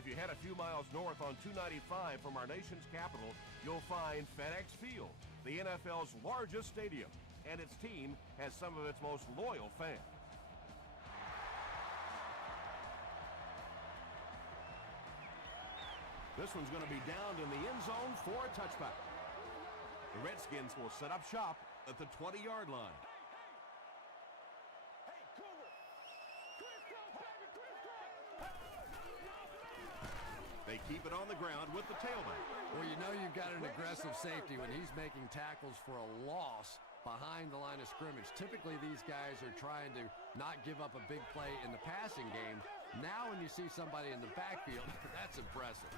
If you head a few miles north on 295 from our nation's capital, you'll find FedEx Field, the NFL's largest stadium, and its team has some of its most loyal fans. This one's going to be downed in the end zone for a touchback. The Redskins will set up shop at the 20-yard line. They keep it on the ground with the tailback. Well, you know you've got an aggressive safety when he's making tackles for a loss behind the line of scrimmage. Typically, these guys are trying to not give up a big play in the passing game. Now when you see somebody in the backfield, that's impressive.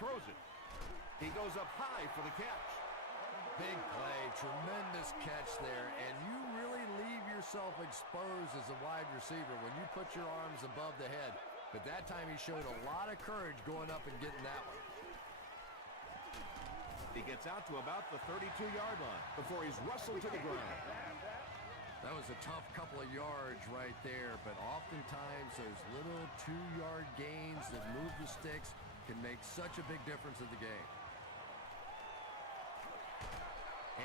Throws it. He goes up high for the catch. Big play, tremendous catch there, and you really leave yourself exposed as a wide receiver when you put your arms above the head. But that time he showed a lot of courage going up and getting that one. He gets out to about the 32-yard line before he's wrestled to the ground. That was a tough couple of yards right there, but oftentimes those little 2-yard gains that move the sticks can make such a big difference in the game.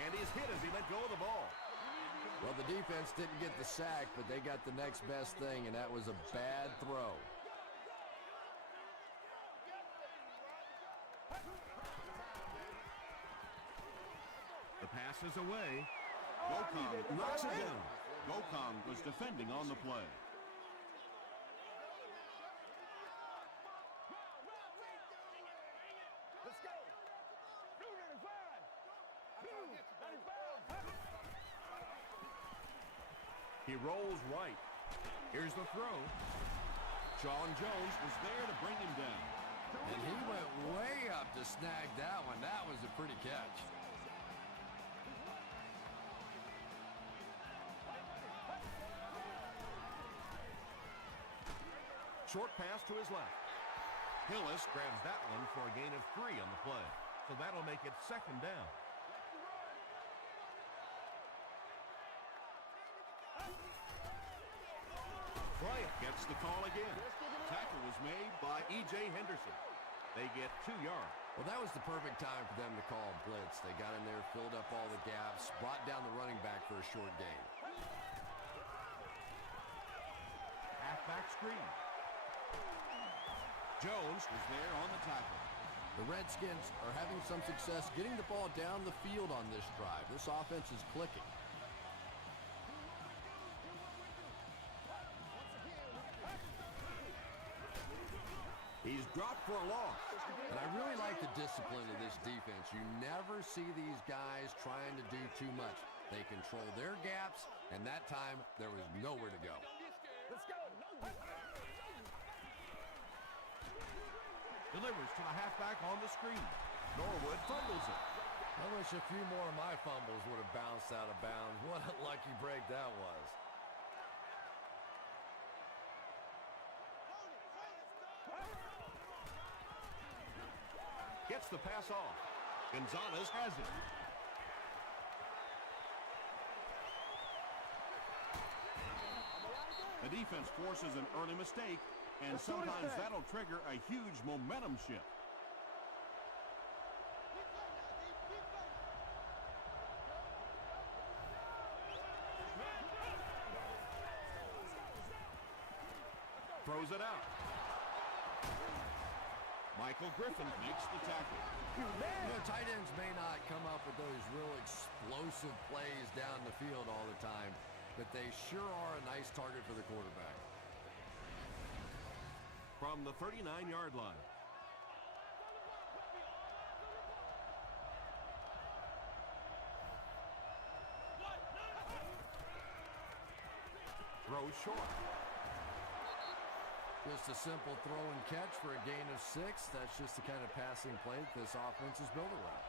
And he's hit as he let go of the ball. Well, the defense didn't get the sack, but they got the next best thing, and that was a bad throw. The pass is away. Gokong knocks it down. Gokong was defending on the play. Let's go. Blue 95. Blue 95. He rolls right. Here's the throw. Sean Jones was there to bring him down. And he went way up to snag that one. That was a pretty catch. Short pass to his left. Hillis grabs that one for a gain of 3 on the play. So that'll make it second down. Bryant gets the call again. Tackle was made by E.J. Henderson. They get 2 yards. Well, that was the perfect time for them to call blitz. They got in there, filled up all the gaps, brought down the running back for a short gain. Halfback screen. Jones was there on the tackle. The Redskins are having some success getting the ball down the field on this drive. This offense is clicking. He's dropped for a loss. And I really like the discipline of this defense. You never see these guys trying to do too much. They control their gaps, and that time there was nowhere to go. Let's go. Delivers to the halfback on the screen. Norwood fumbles it. I wish a few more of my fumbles would have bounced out of bounds. What a lucky break that was. Gets the pass off. Gonzalez has it. The defense forces an early mistake, and sometimes that'll trigger a huge momentum shift. Throws it out. Michael Griffin makes the tackle. You know, tight ends may not come up with those real explosive plays down the field all the time, but they sure are a nice target for the quarterback. From the 39-yard line. Throws short. Just a simple throw and catch for a gain of 6. That's just the kind of passing play that this offense is built around.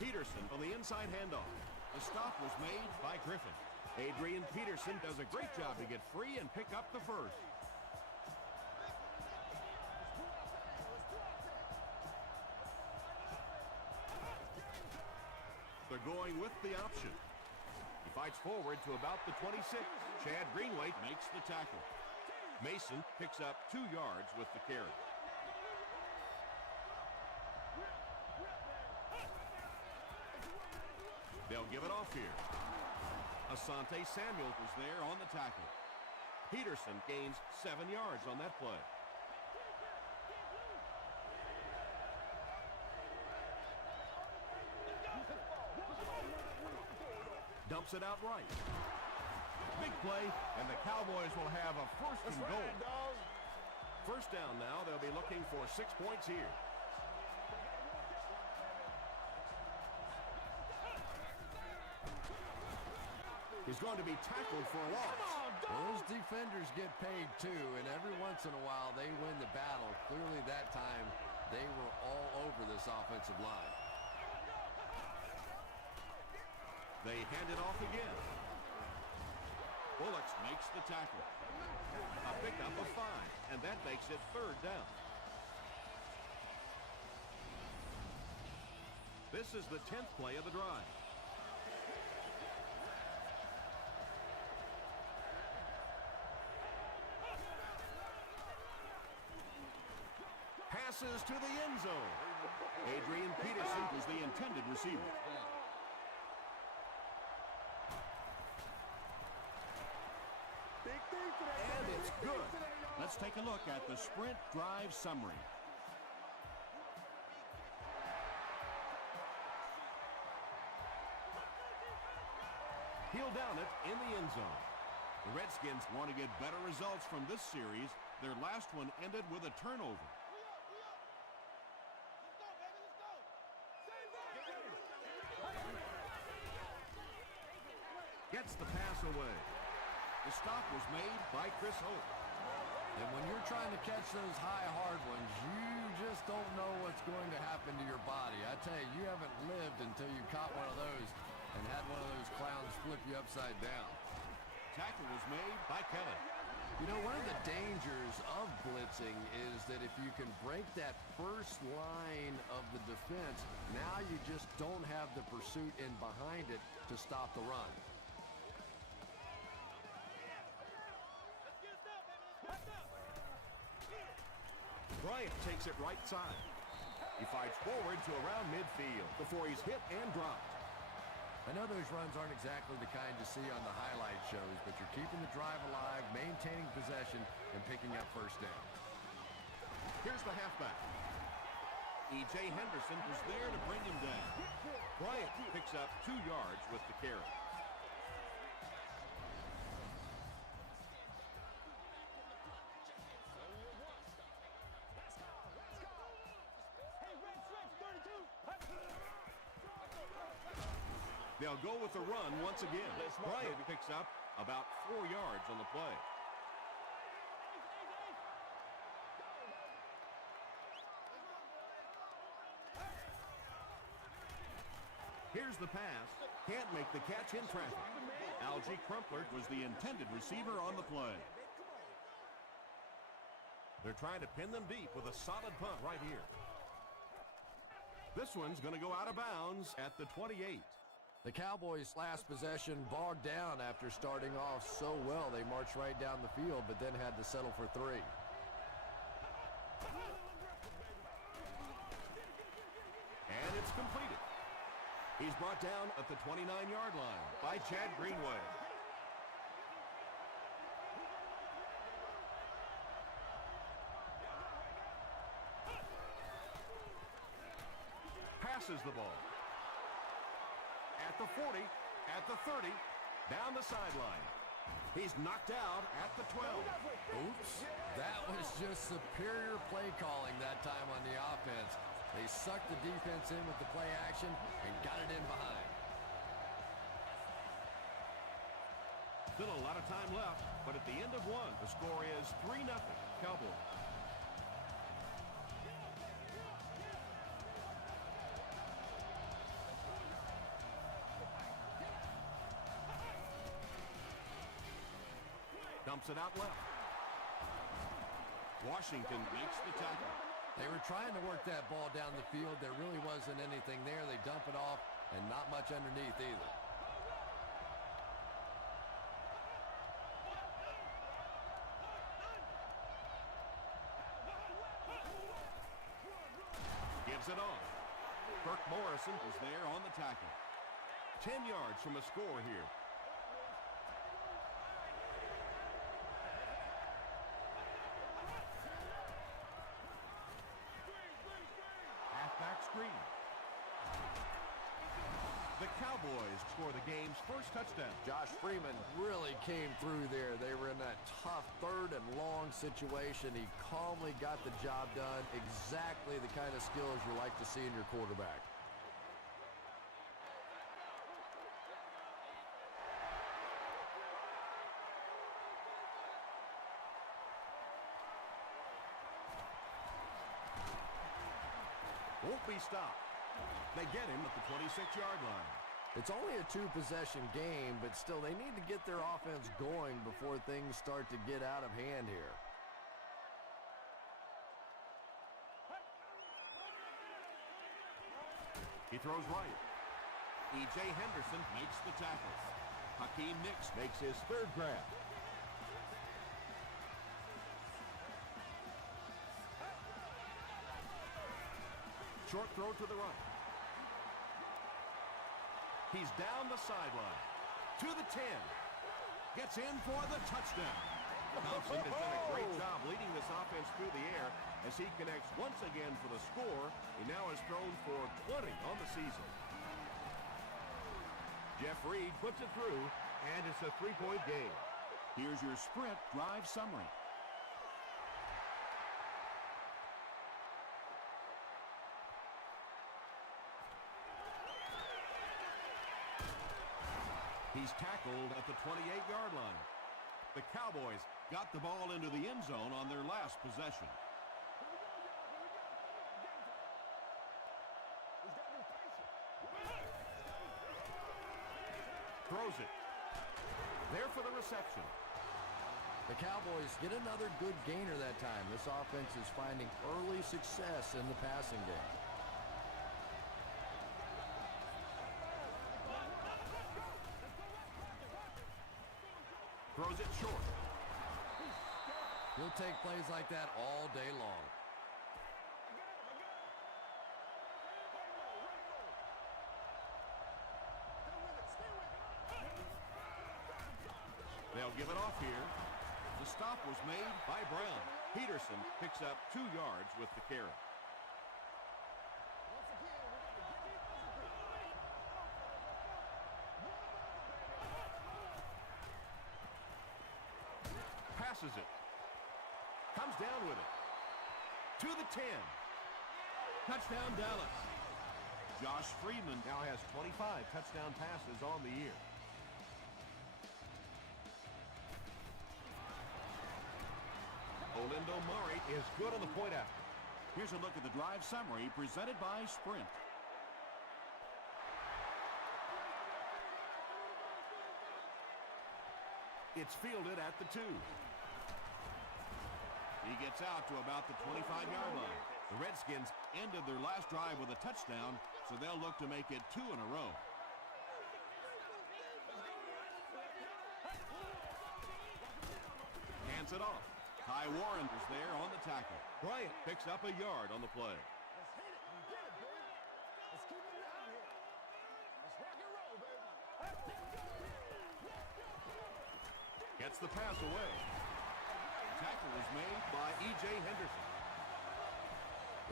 Peterson on the inside handoff. The stop was made by Griffin. Adrian Peterson does a great job to get free and pick up the first. They're going with the option. He fights forward to about the 26. Chad Greenway makes the tackle. Mason picks up 2 yards with the carry. They'll give it off here. Asante Samuel was there on the tackle. Peterson gains 7 yards on that play. Dumps it out right. Big play, and the Cowboys will have a first and goal. First down now. They'll be looking for 6 points here. He's going to be tackled for a loss. Those defenders get paid too, and every once in a while they win the battle. Clearly that time they were all over this offensive line. They hand it off again. Bullocks makes the tackle. A pickup of 5, and that makes it 3rd down. This is the 10th play of the drive. Passes to the end zone. Adrian Peterson was the intended receiver. And it's good. Let's take a look at the sprint drive summary. He'll down it in the end zone. The Redskins want to get better results from this series. Their last one ended with a turnover. Gets the pass away. The stop was made by Chris Hope. And when you're trying to catch those high, hard ones, you just don't know what's going to happen to your body. I tell you, you haven't lived until you caught one of those and had one of those clowns flip you upside down. Tackle was made by Kelly. You know, one of the dangers of blitzing is that if you can break that first line of the defense, now you just don't have the pursuit in behind it to stop the run. Bryant takes it right side. He fights forward to around midfield before he's hit and dropped. I know those runs aren't exactly the kind you see on the highlight shows, but you're keeping the drive alive, maintaining possession, and picking up first down. Here's the halfback. E.J. Henderson was there to bring him down. Bryant picks up 2 yards with the carry. They'll go with the run once again. Bryant picks up about 4 yards on the play. Here's the pass. Can't make the catch in traffic. Algie Crumpler was the intended receiver on the play. They're trying to pin them deep with a solid punt right here. This one's going to go out of bounds at the 28. The Cowboys' last possession bogged down after starting off so well. They marched right down the field, but then had to settle for 3. And it's completed. He's brought down at the 29-yard line by Chad Greenway. Passes the ball. At the 40, at the 30, down the sideline. He's knocked out at the 12. Oops. That was just superior play calling that time on the offense. They sucked the defense in with the play action and got it in behind. Still a lot of time left, but at the end of one, the score is 3-0 Cowboys. Dumps it out left. Washington makes the tackle. They were trying to work that ball down the field. There really wasn't anything there. They dump it off, and not much underneath either. it off. Kirk Morrison is there on the tackle. 10 yards from a score here. Halfback screen. The Cowboys score the game's first touchdown. Josh Freeman really came through there. They were in that tough third and long situation. He calmly got the job done. Exactly the kind of skills you like to see in your quarterback. Won't be stopped. They get him at the 26-yard line. It's only a two-possession game, but still they need to get their offense going before things start to get out of hand here. He throws right. E.J. Henderson makes the tackle. Hakeem Nicks makes his third grab. Short throw to the right. He's down the sideline. To the 10. Gets in for the touchdown. Thompson has done a great job leading this offense through the air as he connects once again for the score. He now has thrown for 20 on the season. Jeff Reed puts it through, and it's a three-point game. Here's your Sprint drive summary. He's tackled at the 28-yard line. The Cowboys got the ball into the end zone on their last possession. Throws it. There for the reception. The Cowboys get another good gainer that time. This offense is finding early success in the passing game. Throws it short. He'll take plays like that all day long. They'll give it off here. The stop was made by Brown. Peterson picks up 2 yards with the carry. Passes it. Comes down with it. To the 10. Touchdown, Dallas. Josh Freeman now has 25 touchdown passes on the year. Olindo Murray is good on the point after. Here's a look at the drive summary presented by Sprint. It's fielded at the 2. He gets out to about the 25-yard line. The Redskins ended their last drive with a touchdown, so they'll look to make it 2 in a row. Hands it off. Ty Warren is there on the tackle. Bryant picks up a yard on the play. Let's hit it. You get it, baby. Let's keep it down here. Let's rock and roll, baby. Gets the pass away. Tackle is made by E.J. Henderson.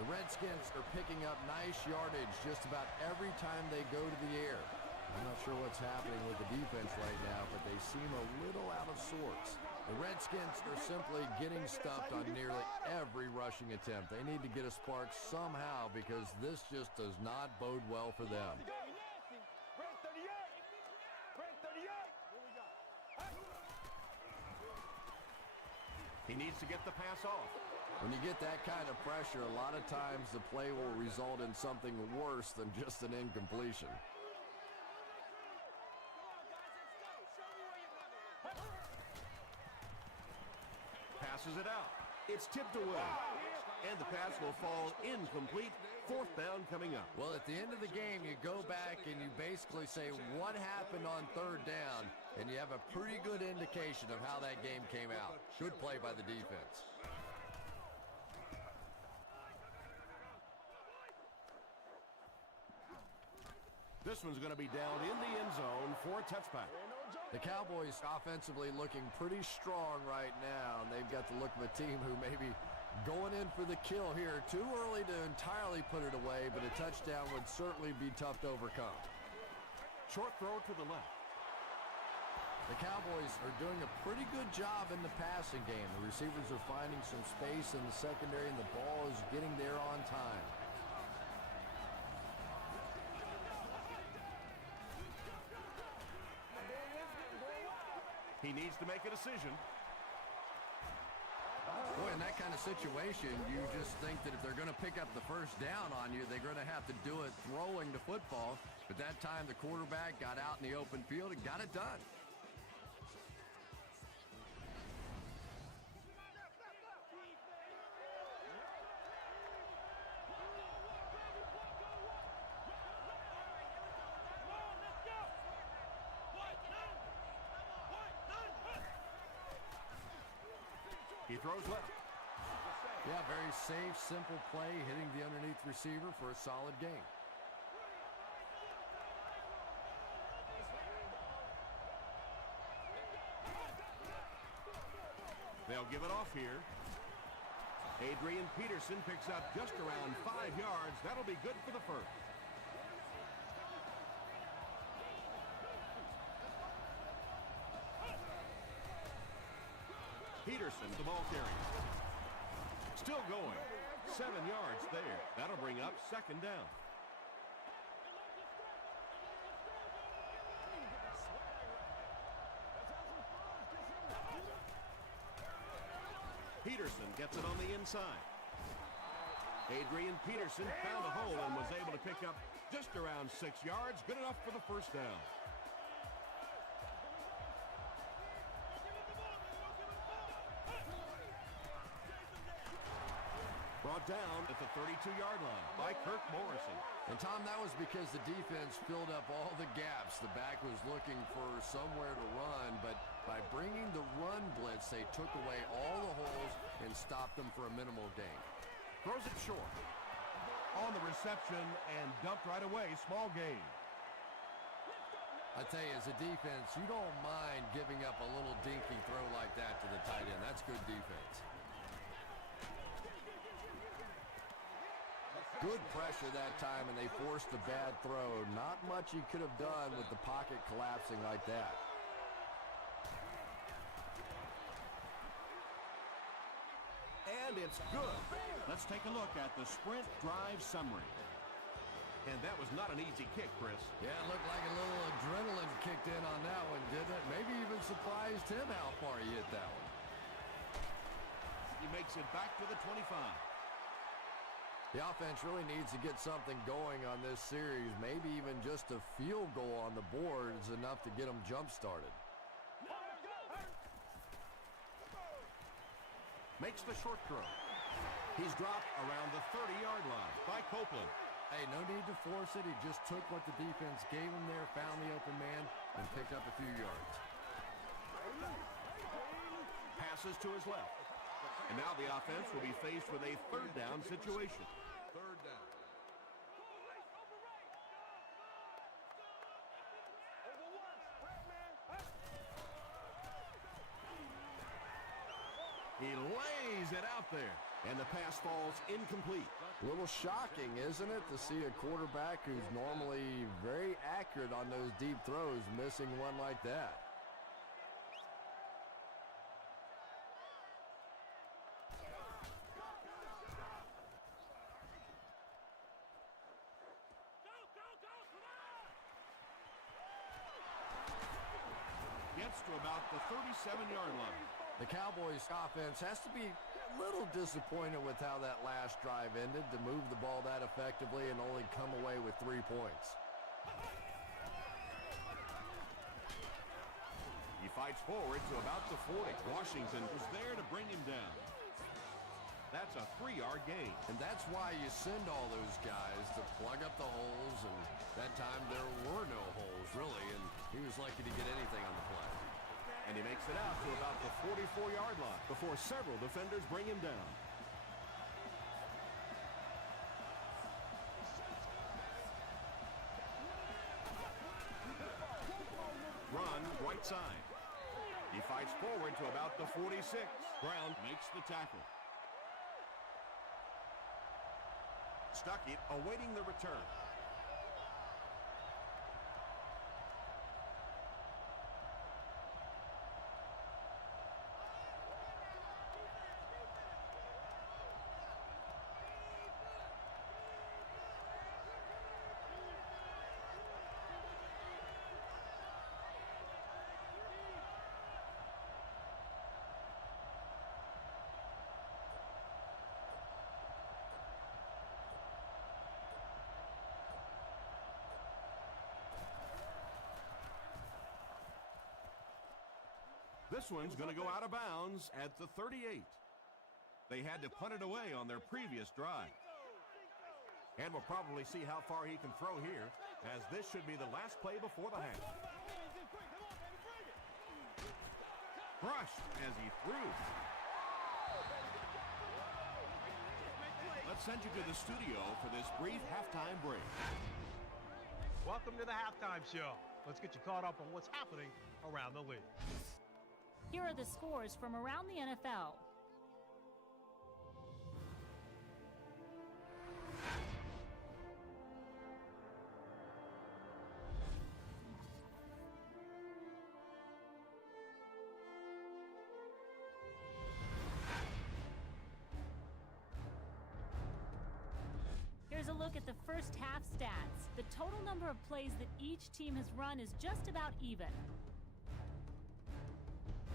The Redskins are picking up nice yardage just about every time they go to the air. I'm not sure what's happening with the defense right now, but they seem a little out of sorts. The Redskins are simply getting stuffed on nearly every rushing attempt. They need to get a spark somehow because this just does not bode well for them. He needs to get the pass off. When you get that kind of pressure, a lot of times the play will result in something worse than just an incompletion. Passes it out. It's tipped away. And the pass will fall incomplete. 4th down coming up. Well, at the end of the game, you go back and you basically say what happened on 3rd down, and you have a pretty good indication of how that game came out. Good play by the defense. This one's going to be down in the end zone for a touchback. The Cowboys offensively looking pretty strong right now. And they've got the look of a team who may be going in for the kill here. Too early to entirely put it away, but a touchdown would certainly be tough to overcome. Short throw to the left. The Cowboys are doing a pretty good job in the passing game. The receivers are finding some space in the secondary, and the ball is getting there on time. He needs to make a decision. Boy, in that kind of situation, you just think that if they're going to pick up the first down on you, they're going to have to do it throwing the football. But that time, the quarterback got out in the open field and got it done. He throws left. Yeah, very safe, simple play, hitting the underneath receiver for a solid gain. They'll give it off here. Adrian Peterson picks up just around 5 yards. That'll be good for the first. Peterson, the ball carrier. Still going. 7 yards there. That'll bring up second down. Peterson gets it on the inside. Adrian Peterson found a hole and was able to pick up just around 6 yards. Good enough for the first down. Brought down at the 32-yard line by Kirk Morrison. And, Tom, that was because the defense filled up all the gaps. The back was looking for somewhere to run, but by bringing the run blitz, they took away all the holes and stopped them for a minimal gain. Throws it short. On the reception and dumped right away. Small gain. I tell you, as a defense, you don't mind giving up a little dinky throw like that to the tight end. That's good defense. Good pressure that time, and they forced the bad throw. Not much he could have done with the pocket collapsing like that. And it's good. Let's take a look at the sprint drive summary. And that was not an easy kick, Chris. Yeah, it looked like a little adrenaline kicked in on that one, didn't it? Maybe even surprised him how far he hit that one. He makes it back to the 25. The offense really needs to get something going on this series. Maybe even just a field goal on the board is enough to get them jump-started. Makes the short throw. He's dropped around the 30-yard line by Copeland. Hey, no need to force it. He just took what the defense gave him there, found the open man, and picked up a few yards. Passes to his left. And now the offense will be faced with a third down situation. Third down. He lays it out there, and the pass falls incomplete. A little shocking, isn't it, to see a quarterback who's normally very accurate on those deep throws missing one like that. Gets to about the 37-yard line. The Cowboys offense has to be a little disappointed with how that last drive ended, to move the ball that effectively and only come away with 3 points. He fights forward to about the 40. Washington was there to bring him down. That's a 3-yard gain. And that's why you send all those guys to plug up the holes, and that time there were no holes, really, and he was lucky to get anything on the play. And he makes it out to about the 44-yard line before several defenders bring him down. right side. He fights forward to about the 46. Brown makes the tackle. Stuckey awaiting the return. This one's going to go out of bounds at the 38. They had to punt it away on their previous drive. And we'll probably see how far he can throw here, as this should be the last play before the half. Brushed as he threw. Let's send you to the studio for this brief halftime break. Welcome to the halftime show. Let's get you caught up on what's happening around the league. Here are the scores from around the NFL. Here's a look at the first half stats. The total number of plays that each team has run is just about even.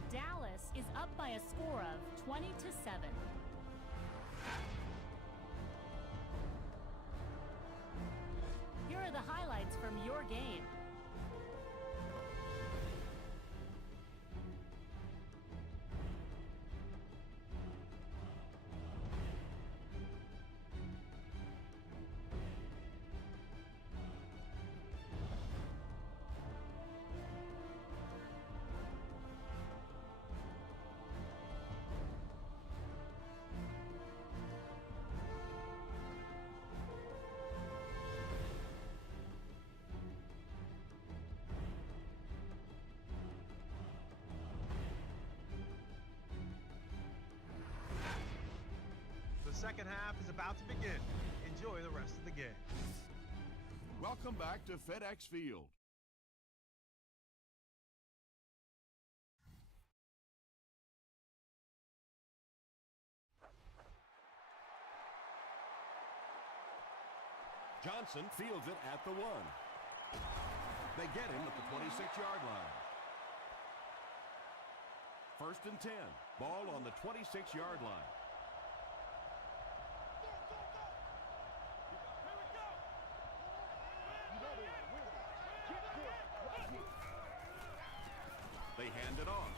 Dallas is up by a score of 20-7. Here are the highlights from your game. The second half is about to begin. Enjoy the rest of the game. Welcome back to FedEx Field. Johnson fields it at the 1. They get him at the 26-yard line. First and 10. Ball on the 26-yard line. They hand it off.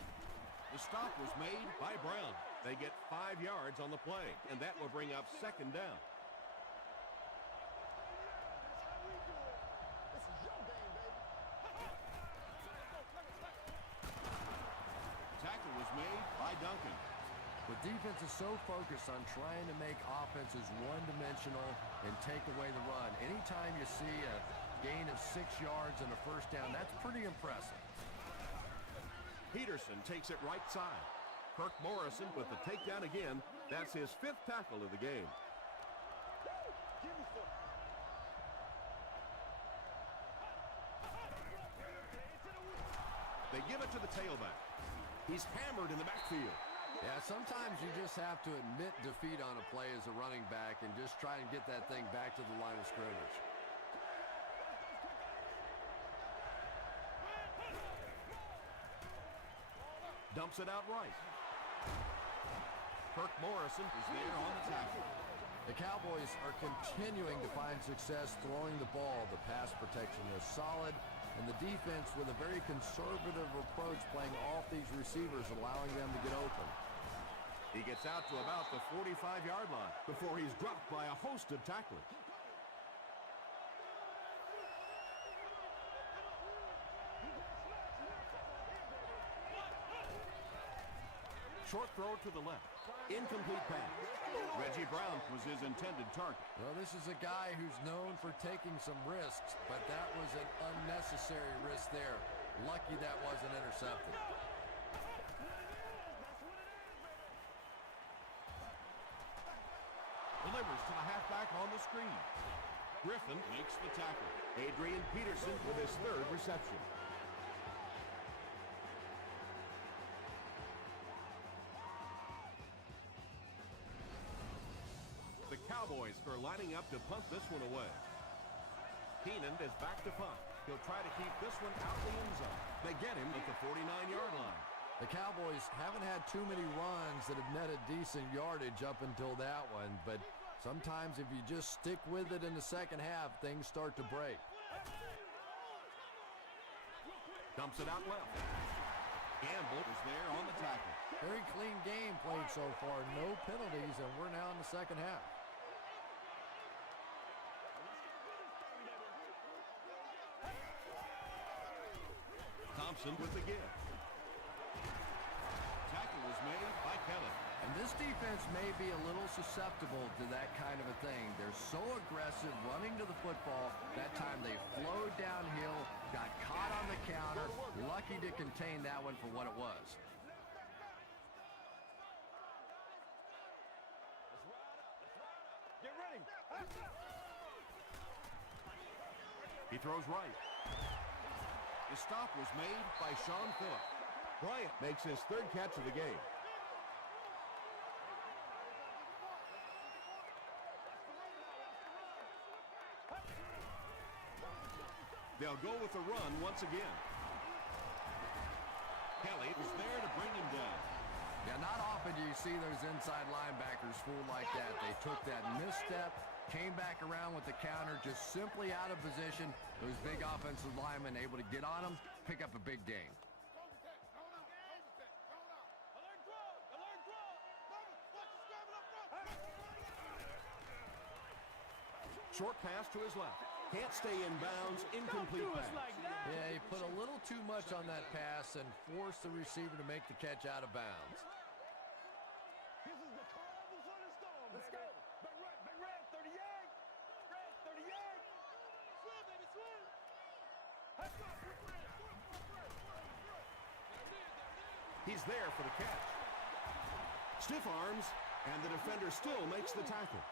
The stop was made by Brown. They get 5 yards on the play, and that will bring up second down. Tackle was made by Duncan. The defense is so focused on trying to make offenses one-dimensional and take away the run. Anytime you see a gain of 6 yards and a first down, that's pretty impressive. Peterson takes it right side. Kirk Morrison with the takedown again. That's his 5th tackle of the game. They give it to the tailback. He's hammered in the backfield. Yeah, sometimes you just have to admit defeat on a play as a running back and just try and get that thing back to the line of scrimmage. Dumps it out right. Kirk Morrison is there on the tackle. The Cowboys are continuing to find success throwing the ball. The pass protection is solid, and the defense with a very conservative approach playing off these receivers, allowing them to get open. He gets out to about the 45-yard line before he's dropped by a host of tacklers. Short throw to the left. Incomplete pass. Reggie Brown was his intended target. Well, this is a guy who's known for taking some risks, but that was an unnecessary risk there. lucky that wasn't intercepted. Delivers to the halfback on the screen. Griffin makes the tackle. Adrian Peterson with his third reception. The Cowboys are lining up to punt this one away. Keenan is back to punt. He'll try to keep this one out of the end zone. They get him at the 49-yard line. The Cowboys haven't had too many runs that have netted decent yardage up until that one, but sometimes if you just stick with it in the second half, things start to break. Dumps it out left. Gamble is there on the tackle. Very clean game played so far. No penalties, and we're now in the second half. Thompson with the give. Tackle was made by Kelly. And this defense may be a little susceptible to that kind of a thing. They're so aggressive running to the football. That time they flowed downhill, got caught on the counter, lucky to contain that one for what it was. Get ready. He throws right. The stop was made by Sean Phillips. Bryant makes his third catch of the game. They'll go with the run once again. Kelly was there to bring him down. Yeah, not often do you see those inside linebackers fooled like that. They took that misstep, came back around with the counter, just simply out of position. Those big offensive linemen able to get on them, pick up a big gain. Short pass to his left. Can't stay in bounds. Incomplete pass. Yeah, he put a little too much on that pass and forced the receiver to make the catch out of bounds. This is the calm before the storm. Let's go. Big red, 38. Red, 38. Swim, baby, swim. Let's go. He's there for the catch. Stiff arms, and the defender still makes the tackle.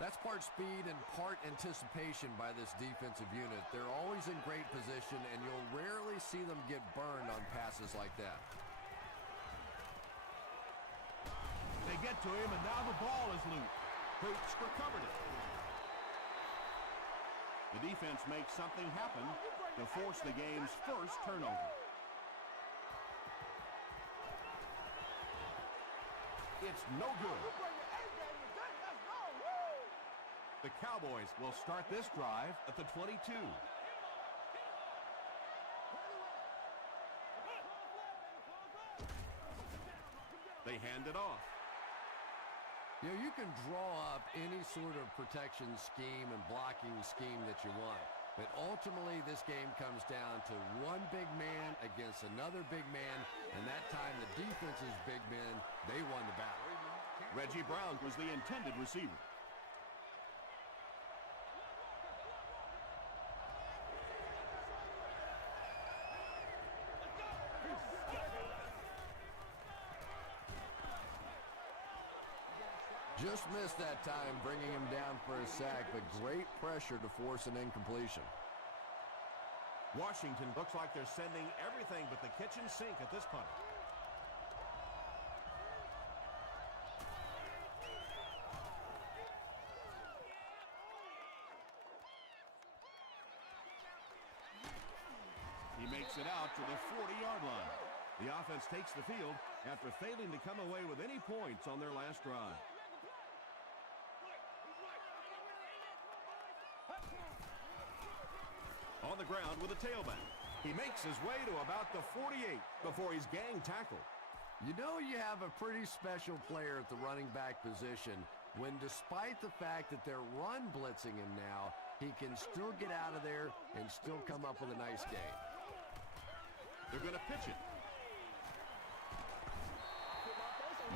That's part speed and part anticipation by this defensive unit. They're always in great position, and you'll rarely see them get burned on passes like that. They get to him, and now the ball is loose. Hoops recovered it. The defense makes something happen to force the game's first turnover. It's no good. The Cowboys will start this drive at the 22. They hand it off. You know, you can draw up any sort of protection scheme and blocking scheme that you want. But ultimately, this game comes down to one big man against another big man. And that time, the defense's big men, they won the battle. Reggie Brown was the intended receiver. Just missed that time, bringing him down for a sack, but great pressure to force an incompletion. Washington looks like they're sending everything but the kitchen sink at this punt. He makes it out to the 40-yard line. The offense takes the field after failing to come away with any points on their last drive. On the ground with a tailback. He makes his way to about the 48 before he's gang tackled. You know you have a pretty special player at the running back position when, despite the fact that they're run blitzing him now, he can still get out of there and still come up with a nice gain. They're going to pitch it.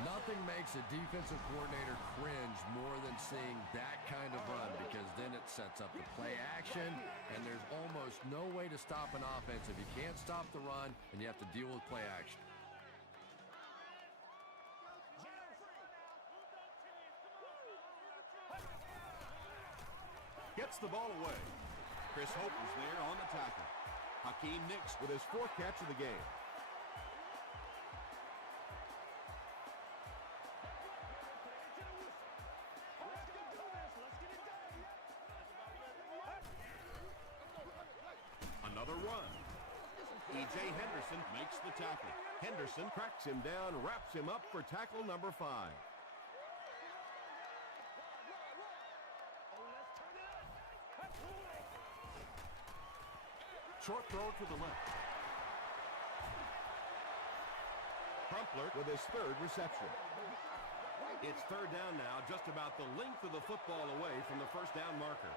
Nothing makes a defensive coordinator cringe more than seeing that kind of run, because then it sets up the play action, and there's almost no way to stop an offense if you can't stop the run and you have to deal with play action. Gets the ball away. Chris Hope was there on the tackle. Hakeem Nicks with his 4th catch of the game. Another run. E.J. Henderson makes the tackle. Henderson cracks him down, wraps him up for tackle number 5. Short throw to the left. Crumpler with his 3rd reception. It's 3rd down now, just about the length of the football away from the first down marker.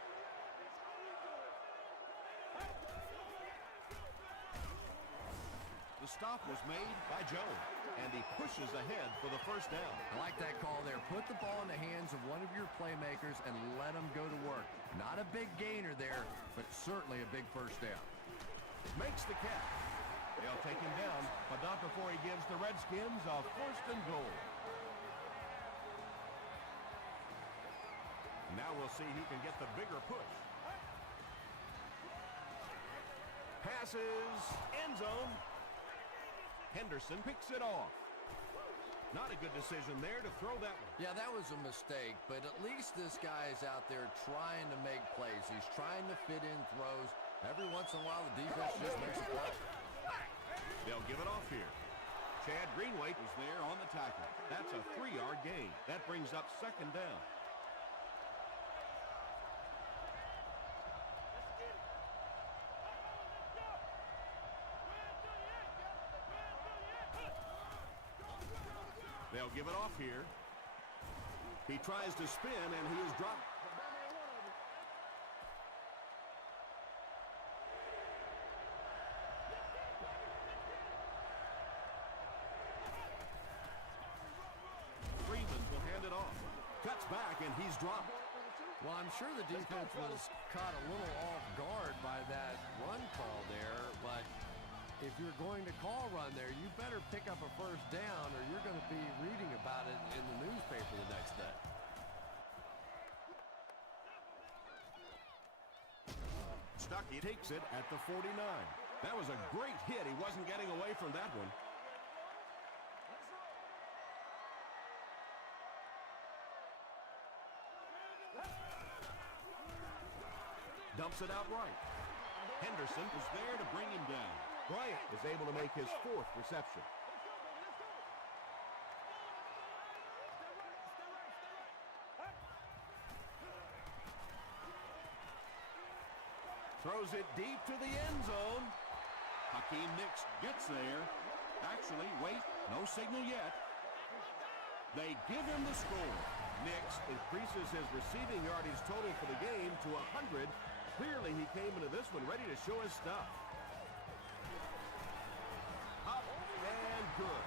The stop was made by Jones, and he pushes ahead for the first down. I like that call there. Put the ball in the hands of one of your playmakers and let them go to work. Not a big gainer there, but certainly a big first down. Makes the catch. They'll take him down, but not before he gives the Redskins a 1st and goal. Now we'll see who can get the bigger push. Passes, end zone. Henderson picks it off. Not a good decision there to throw that one. Yeah, that was a mistake, but at least this guy's out there trying to make plays. He's trying to fit in throws. Every once in a while, the defense just makes a play. They'll give it off here. Chad Greenway was there on the tackle. That's a 3-yard gain. That brings up 2nd down. They'll give it off here. He tries to spin, and he is dropped. Freeman will hand it off. Cuts back, and he's dropped. Well, I'm sure the defense was caught a little off guard by that run call there, but if you're going to call run there, you better pick up a first down or you're going to be reading about it in the newspaper the next day. Stuckey takes it at the 49. That was a great hit. He wasn't getting away from that one. Dumps it out right. Henderson was there to bring him down. Bryant is able to make his 4th reception. Throws it deep to the end zone. Hakeem Nicks gets there. Actually, wait, no signal yet. They give him the score. Nicks increases his receiving yardage total for the game to 100. Clearly, he came into this one ready to show his stuff. Up and good.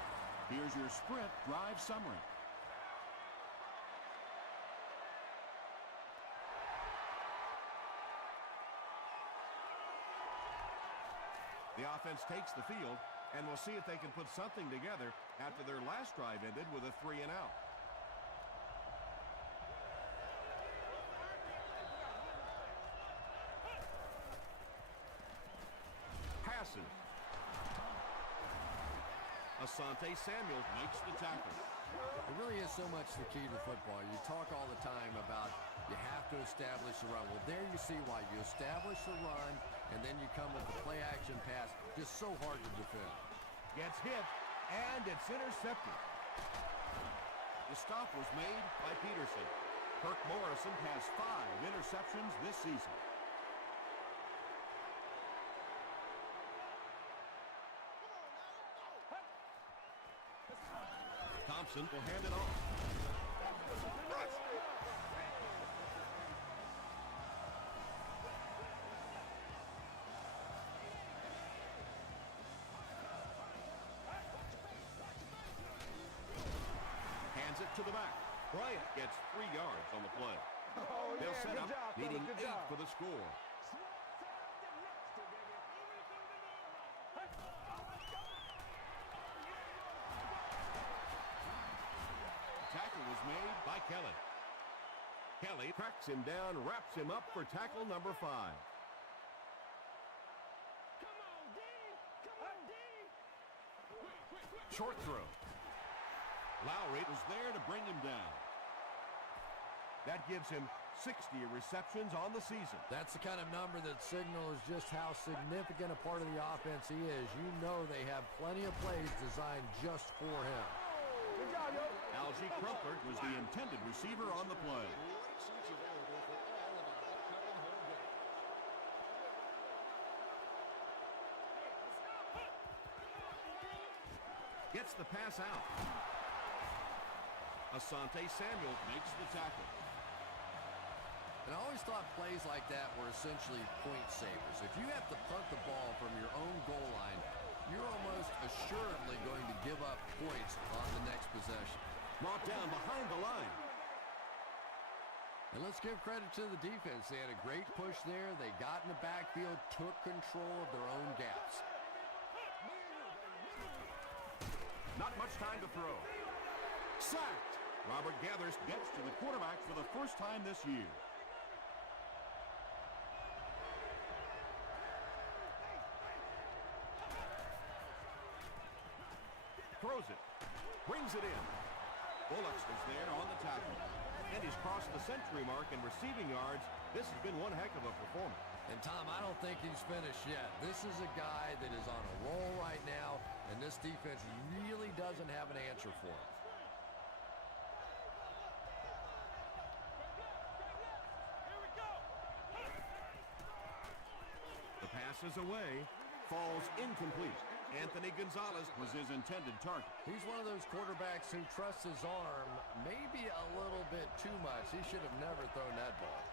Here's your sprint drive summary. The offense takes the field, and we'll see if they can put something together after their last drive ended with a 3-and-out. Passes. Asante Samuel makes the tackle. It really is so much the key to football. You talk all the time about you have to establish the run. Well, there you see why. You establish the run, and then you come with the play-action pass. Just so hard to defend. Gets hit, and it's intercepted. The stop was made by Peterson. Kirk Morrison has 5 interceptions this season. Thompson will hand it off. to the back. Bryant gets 3 yards on the play. Oh, They'll yeah, set good up, job, fellas, needing good 8 job. for the score. Tackle was made by Kelly. Kelly tracks him down, wraps him up for tackle number 5. Short throw. Lowry was there to bring him down. That gives him 60 receptions on the season. That's the kind of number that signals just how significant a part of the offense he is. You know they have plenty of plays designed just for him. Good job, yo. Algie Crumpler was the intended receiver on the play. Gets the pass out. Asante Samuel makes the tackle. And I always thought plays like that were essentially point savers. If you have to punt the ball from your own goal line, you're almost assuredly going to give up points on the next possession. Brought down behind the line. And let's give credit to the defense. They had a great push there. They got in the backfield, took control of their own gaps. Not much time to throw. Sacked. Robert Gathers gets to the quarterback for the first time this year. Throws it. Brings it in. Bullocks was there on the tackle. And he's crossed the century mark in receiving yards. This has been one heck of a performance. And Tom, I don't think he's finished yet. This is a guy that is on a roll right now, and this defense really doesn't have an answer for him. The pass is away. Falls incomplete. Anthony Gonzalez was his intended target. He's one of those quarterbacks who trusts his arm maybe a little bit too much. He should have never thrown that ball.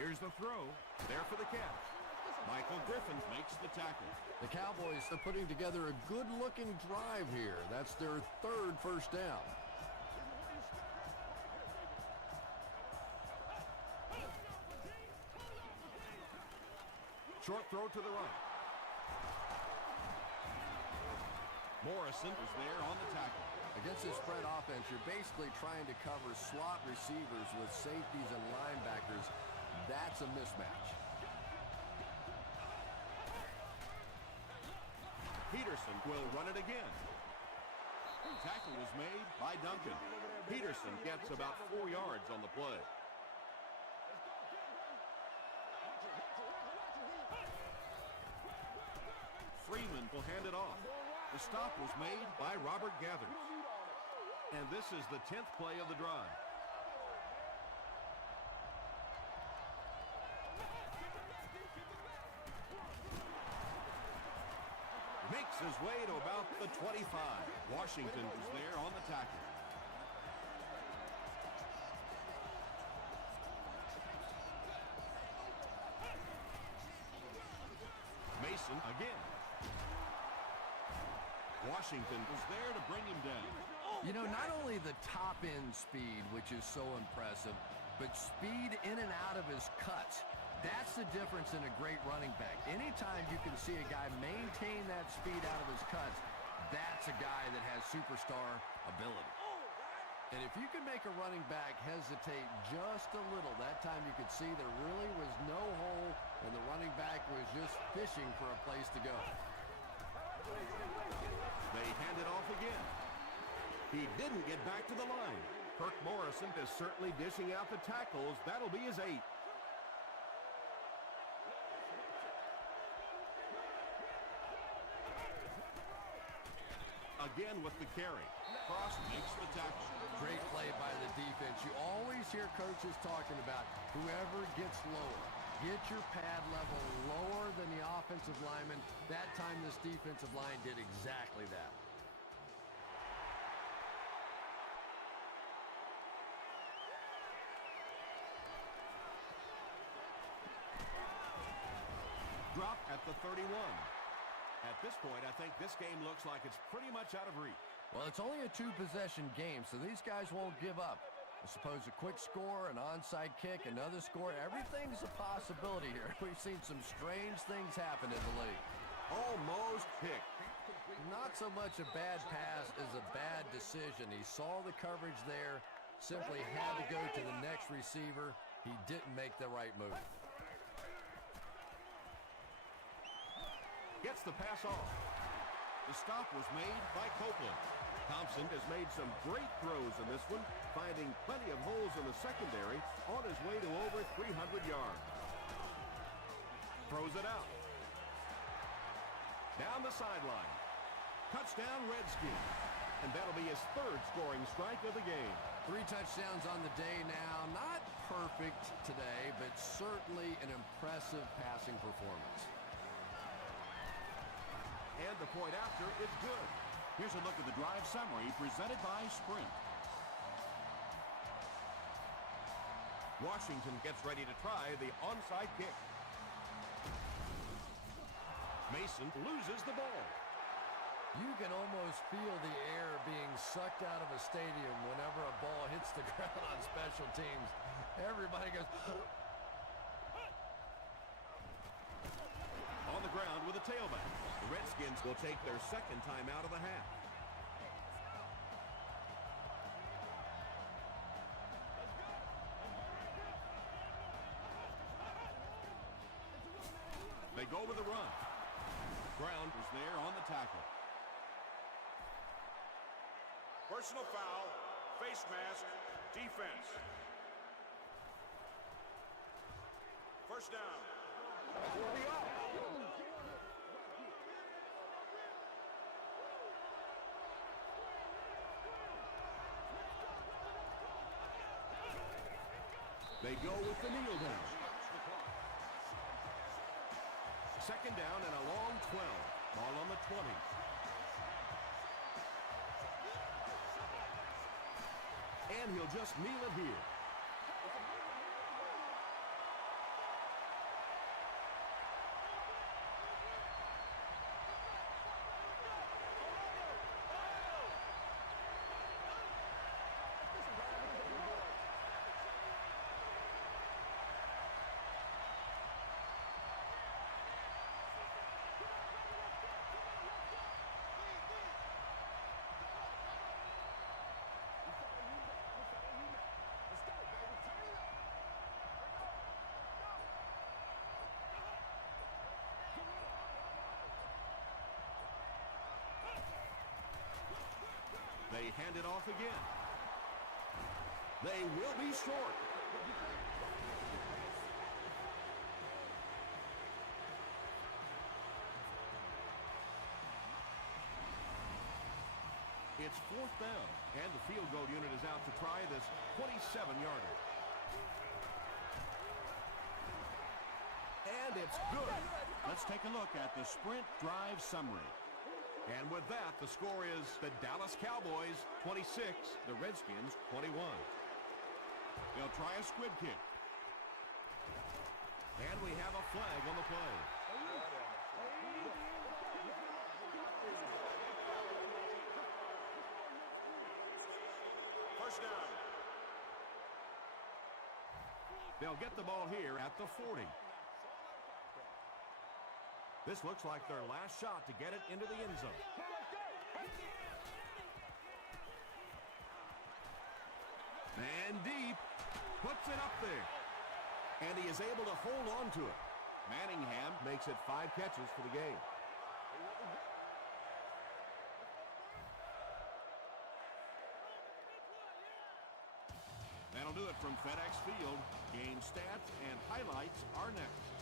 Here's the throw. There for the catch. Michael Griffin makes the tackle. The Cowboys are putting together a good-looking drive here. That's their 3rd first down. Short throw to the right. Morrison is there on the tackle. Against this spread offense, you're basically trying to cover slot receivers with safeties and linebackers. That's a mismatch. Peterson will run it again. Tackle was made by Duncan. Peterson gets about 4 yards on the play. Freeman will hand it off. The stop was made by Robert Gathers. And this is the 10th play of the drive. Makes his way to about the 25. Washington is there on the tackle. Mason again. Washington was there to bring him down. You know, not only the top-end speed, which is so impressive, but speed in and out of his cuts. That's the difference in a great running back. Anytime you can see a guy maintain that speed out of his cuts, that's a guy that has superstar ability. And if you can make a running back hesitate just a little, that time you could see there really was no hole, and the running back was just fishing for a place to go. They hand it off again. He didn't get back to the line. Kirk Morrison is certainly dishing out the tackles. That'll be his 8th. Again with the carry. Cross makes the tackle. Great play by the defense. You always hear coaches talking about whoever gets lower. Get your pad level lower than the offensive lineman. That time this defensive line did exactly that. Drop at the 31. At this point, I think this game looks like it's pretty much out of reach. Well, it's only a two-possession game, so these guys won't give up. I suppose a quick score, an onside kick, another score, everything's a possibility here. We've seen some strange things happen in the league. Almost picked. Not so much a bad pass as a bad decision. He saw the coverage there, simply had to go to the next receiver. He didn't make the right move. Gets the pass off. The stop was made by Copeland. Thompson has made some great throws in this one, finding plenty of holes in the secondary on his way to over 300 yards. Throws it out. Down the sideline. Touchdown, Redskins. And that'll be his third scoring strike of the game. 3 touchdowns on the day now. Not perfect today, but certainly an impressive passing performance. And the point after is good. Here's a look at the drive summary presented by Sprint. Washington gets ready to try the onside kick. Mason loses the ball. You can almost feel the air being sucked out of a stadium whenever a ball hits the ground on special teams. Everybody goes... On the ground with a tailback. The Redskins will take their second time out of the half. They go with a run. Brown was there on the tackle. Personal foul, face mask, defense. First down. They go with the kneel down. Second down and a long 12. Ball on the 20. And he'll just kneel it here. They hand it off again. They will be short. It's fourth down, and the field goal unit is out to try this 27-yarder. And it's good. Let's take a look at the sprint drive summary. And with that, the score is the Dallas Cowboys 26, the Redskins 21. They'll try a squib kick. And we have a flag on the play. First down. They'll get the ball here at the 40. This looks like their last shot to get it into the end zone. And deep. Puts it up there. And he is able to hold on to it. Manningham makes it 5 catches for the game. That'll do it from FedEx Field. Game stats and highlights are next.